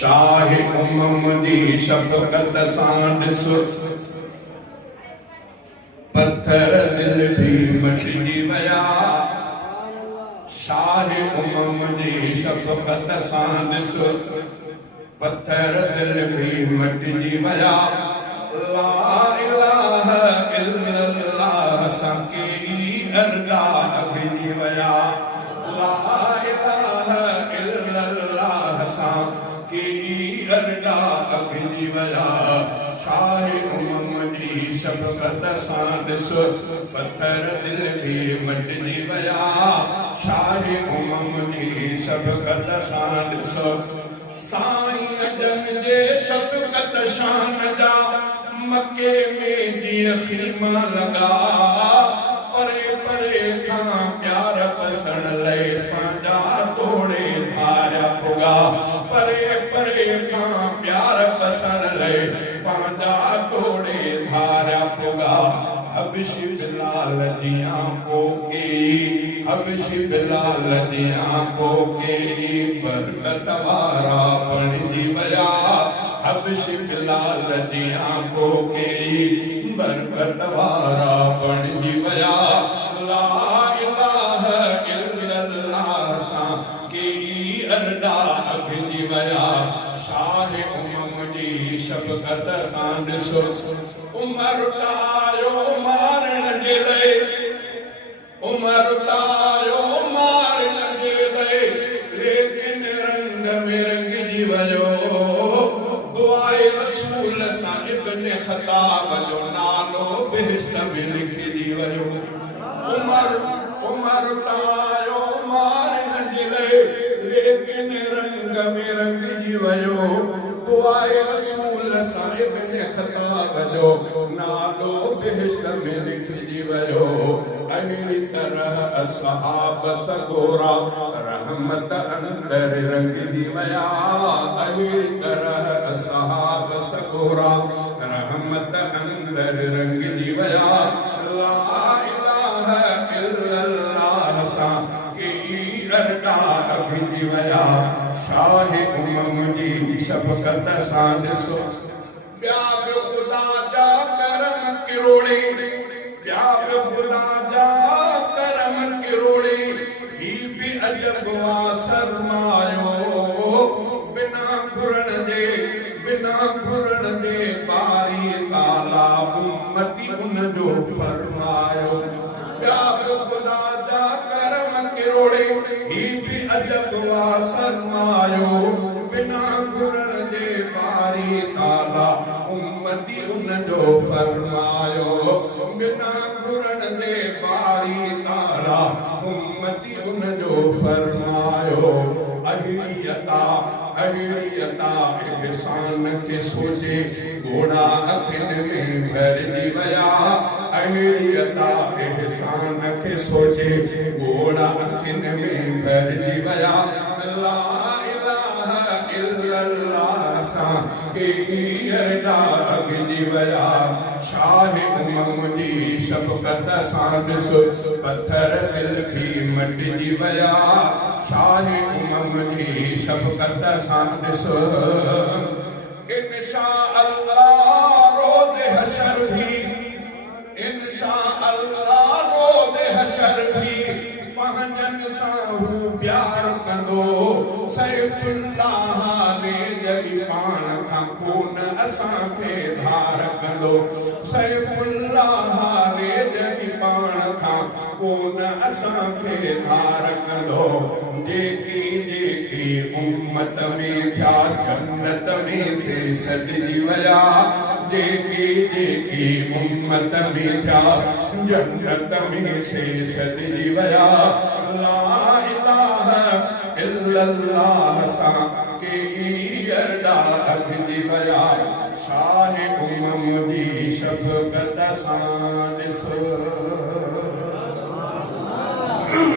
शाह उमम दी शफकत सां ॾिसो पत्थर दिल भी मटिजी विया शाह उमम दी शफकत सां ॾिसो पत्थर दिल भी मटिजी विया ला इलाहा इल्लल्लाह सां कहिड़ी अरदाह अॻिजी विया ला इलाहा इल्लल्लाह सां कहिड़ी अरदाह अॻिजी विया शाह उमम जी शफकत सां ॾिसो पत्थर दिल भी मटिजी विया शाह उमम जी शफकत सां ॾिसो साईं अजन जे शफकत शान जा मके में जीअं ख़ीमा लॻा परे परे खां प्यार पसण लाइ पंहिंजा तोड़े धारिया पुॻा परे परे खां प्यार पसण लाइ पंहिंजा तोड़े धारिया पुॻा हबश बिलाल जी आंखों की हबश बिलाल जी आंखों की बरकत वारा बणिजी विया हबश बिलाल जी आंखों की बरकत वारा बणिजी विया ला इलाहा इल्लल्लाह सां कहिड़ी अरदाह अॻिजी विया शाह उमम जी शफकत सां ॾिसो उमर तायो मारण जे लाइ उमर तायो मारण जे लाइ लेकिन रंग में रंगिजी वियो दुआए रसूल सां इब्न ख़त्ताब जो नालो बहिश्त में लिखिजी वियो उमर तायो मारण जे लाइ लेकिन रंग में रंगिजी वियो दुआए रसूल सां इब्न ख़त्ताब जो नालो बहिश्त में लिखिजी वियो अहिड़ी तरह असहाब सगोरा रहमत अंदर रंगिजी विया अहिड़ी तरह असहाब सगोरा रहमत अंदर रंगिजी विया ला इलाहा इल्लल्लाह सां कहिड़ी अरदाह अॻिजी विया शाह उमम जी शफकत सां ॾिसो ॿिया बि ख़ुदा जा करम किरोड़े ॿिया बि ख़ुदा जा करम किरोड़े ही बि अजब वा सरमायो बिना घुरण जे बारी ताला उम्मती उन जो फरमायो ॿिया बि ख़ुदा जा करम किरोड़े ही बि अजब वा सरमायो बिना घुरण जे बारी ताला उम्मती उन जो फरमायो बिना घुरण जे बारी ताला उम्मती उन जो फरमायो अहिड़ी अता एहसान खे सोचे घोड़ा अखियुनि में भरिजी विया अहिड़ी अता एहसान खे सोचे घोड़ा अखियुनि में भरिजी विया ला इलाहा इल्लल्लाह सां कहिड़ी अरदाह अॻिजी विया शाह उमम जी शफकत सां ॾिसो पत्थर दिल भी मटिजी विया शाह उमम जी शफकत सां ॾिसो इंशा अल्लाह रोज़ हशर भी इंशा अल्लाह रोज़ हशर भी पंहिंजनि सां हू प्यार कंदो सैफुल्लाह ने जॾहिं पाण खां कोन असांखे धार कंदो सैफुल्लाह ने जॾहिं पाण खां कोन असांखे धार कंदो जेकी उम्मत में थिया जन्नत में से सजजी विया जेकी उम्मत में थिया जन्नत में से सजजी विया ला इलाहा इल्लल्लाह सां कहिड़ी अरदाह अॻिजी विया शाह उमम जी शफकत सां